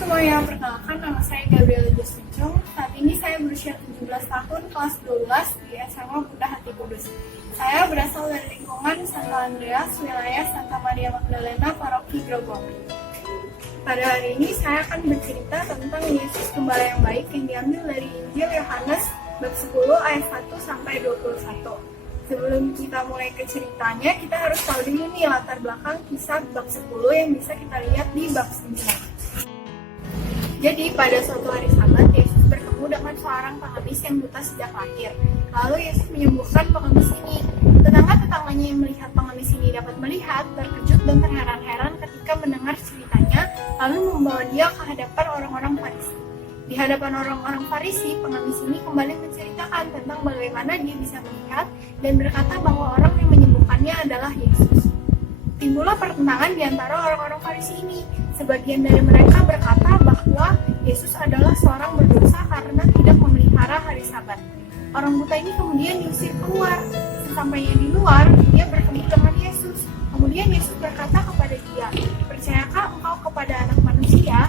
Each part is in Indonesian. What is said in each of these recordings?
Semuanya, perkenalkan nama saya Gabriela Justinjung. Saat ini saya berusia 17 tahun, kelas 12 di SMA Bunda Hati Kudus. Saya berasal dari lingkungan Santo Andreas, wilayah Santa Maria Magdalena, Paroki Grogol. Pada hari ini saya akan bercerita tentang Yesus Gembala yang Baik yang diambil dari Injil Yohanes bab 10 ayat 1 sampai 21. Sebelum kita mulai ke ceritanya, kita harus tahu dulu nih latar belakang kisah bab 10 yang bisa kita lihat di bab 9. Jadi pada suatu hari Sabat, Yesus bertemu dengan seorang pengemis yang buta sejak lahir. Lalu Yesus menyembuhkan pengemis ini. Tetangga-tetangganya yang melihat pengemis ini dapat melihat, terkejut dan terheran-heran ketika mendengar ceritanya, lalu membawa dia ke hadapan orang-orang Farisi. Di hadapan orang-orang Farisi, pengemis ini kembali menceritakan tentang bagaimana dia bisa melihat dan berkata bahwa orang yang menyembuhkannya adalah Yesus. Timbullah pertentangan di antara orang-orang Farisi ini. Sebagian dari mereka berkata bahwa Yesus adalah seorang berdosa karena tidak memelihara hari Sabat. Orang buta ini kemudian diusir keluar. Sesampainya di luar, dia bertemu dengan Yesus. Kemudian Yesus berkata kepada dia, "Percayakah engkau kepada Anak Manusia?"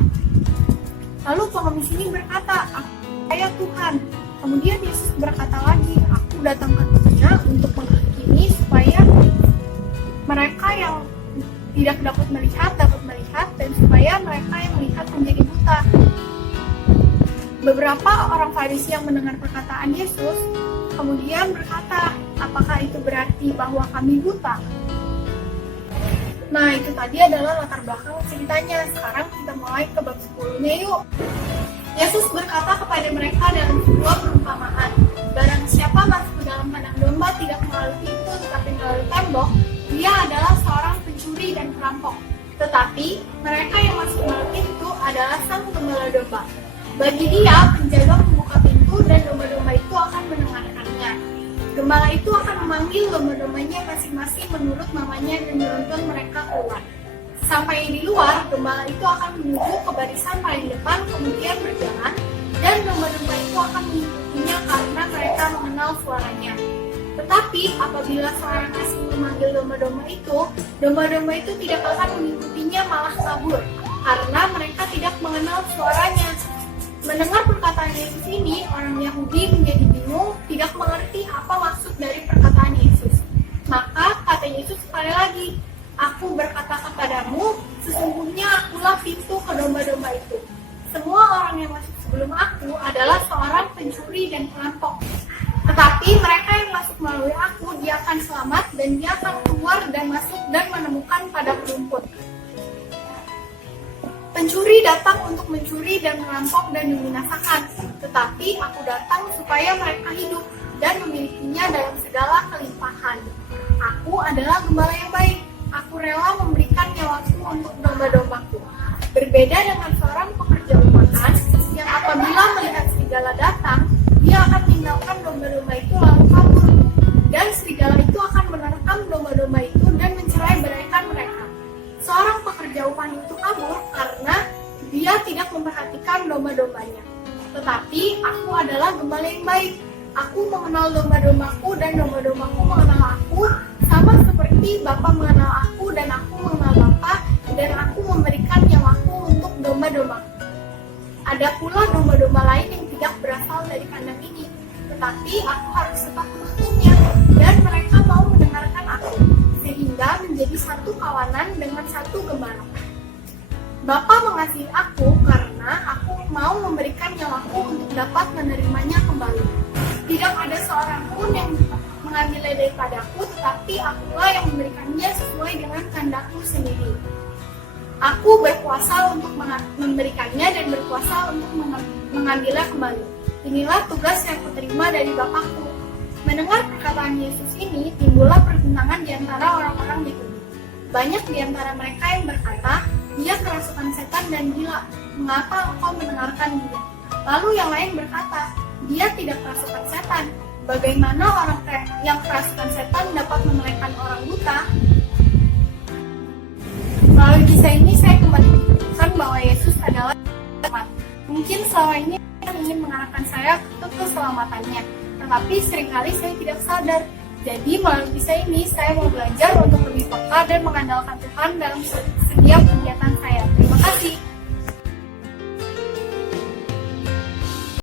Lalu pengemis ini berkata, "Aku percaya Tuhan." Kemudian Yesus berkata lagi, "Aku datang ke dunia untuk menghakimi supaya mereka yang tidak dapat melihat, dan supaya mereka yang melihat menjadi buta." Beberapa orang Farisi yang mendengar perkataan Yesus kemudian berkata, "Apakah itu berarti bahwa kami buta?" Nah, itu tadi adalah latar belakang ceritanya. Sekarang kita mulai ke bab 10-nya yuk. Yesus berkata kepada mereka dalam sebuah perumpamaan, "Barang siapa masuk ke dalam kandang domba tidak melalui pintu tetapi melalui tembok, dia adalah seorang pencuri dan perampok. Tetapi mereka yang masuk melalui pintu adalah sang gembala domba. Bagi dia, penjaga membuka pintu dan domba-domba itu akan mendengarkannya. Gembala itu akan memanggil domba-dombanya masing-masing menurut namanya dan menuntun mereka keluar. Sampai di luar, gembala itu akan menuju ke barisan paling depan, kemudian berjalan, dan domba-domba itu akan mengikutinya karena mereka mengenal suaranya. Tetapi apabila seorang asing memanggil domba-domba itu tidak akan mengikutinya, malah kabur, karena mereka tidak mengenal suaranya." Mendengar perkataan Yesus ini, orang Yahudi menjadi bingung, tidak mengerti apa maksud dari perkataan Yesus. Maka kata Yesus sekali lagi, "Aku berkata kepadamu, sesungguhnya akulah pintu ke domba-domba itu. Semua orang yang masuk sebelum aku adalah seorang pencuri dan perampok. Tetapi mereka yang masuk melalui aku, dia akan selamat dan dia akan keluar dan masuk dan menemukan padang rumput. Pencuri datang untuk mencuri dan merampok dan membinasakan, tetapi aku datang supaya mereka hidup dan memilikinya dalam segala kelimpahan. Aku adalah gembala yang baik. Aku rela memberikan nyawaku untuk domba-dombaku. Berbeda dengan seorang pekerja rumahan yang apabila melihat serigala datang, dia akan tinggalkan domba-domba itu lalu kabur. Dan serigala itu akan menerkam domba-domba itu dan mencerai-beraikan mereka. Seorang pekerja upah itu kabur karena dia tidak memperhatikan domba-dombanya. Tetapi aku adalah gembala yang baik. Aku mengenal domba-dombaku dan domba-dombaku mengenal aku, sama seperti Bapa mengenal aku dan aku mengenal Bapa, dan aku memberikan nyawaku untuk domba-dombaku. Ada pula domba-domba lain yang tidak berasal dari kandang ini, tetapi aku harus tetap menghukumnya, dan mereka mau mendengarkan aku, sehingga menjadi satu kawanan dengan satu gembala. Bapa mengasihi aku karena aku mau memberikan nyawaku untuk dapat menerimanya kembali. Tidak ada seorang pun yang mengambilnya daripadaku, tetapi akulah yang memberikannya sesuai dengan kehendakku sendiri. Aku berkuasa untuk memberikannya dan berkuasa untuk mengambilnya kembali. Inilah tugas yang kuterima dari Bapakku." Mendengar perkataan Yesus ini, timbullah pertentangan di antara orang-orang Yahudi. Banyak di antara mereka yang berkata, "Dia kerasukan setan dan gila. Mengapa engkau mendengarkan dia?" Lalu yang lain berkata, "Dia tidak kerasukan setan. Bagaimana orang yang kerasukan setan dapat memelihara orang buta?" Melalui kisah ini saya kembali menemukan bahwa Yesus adalah selamat. Mungkin selama ini yang ingin mengarahkan saya ke keselamatannya, tetapi seringkali saya tidak sadar. Jadi melalui kisah ini saya mau belajar untuk lebih peka dan mengandalkan Tuhan dalam setiap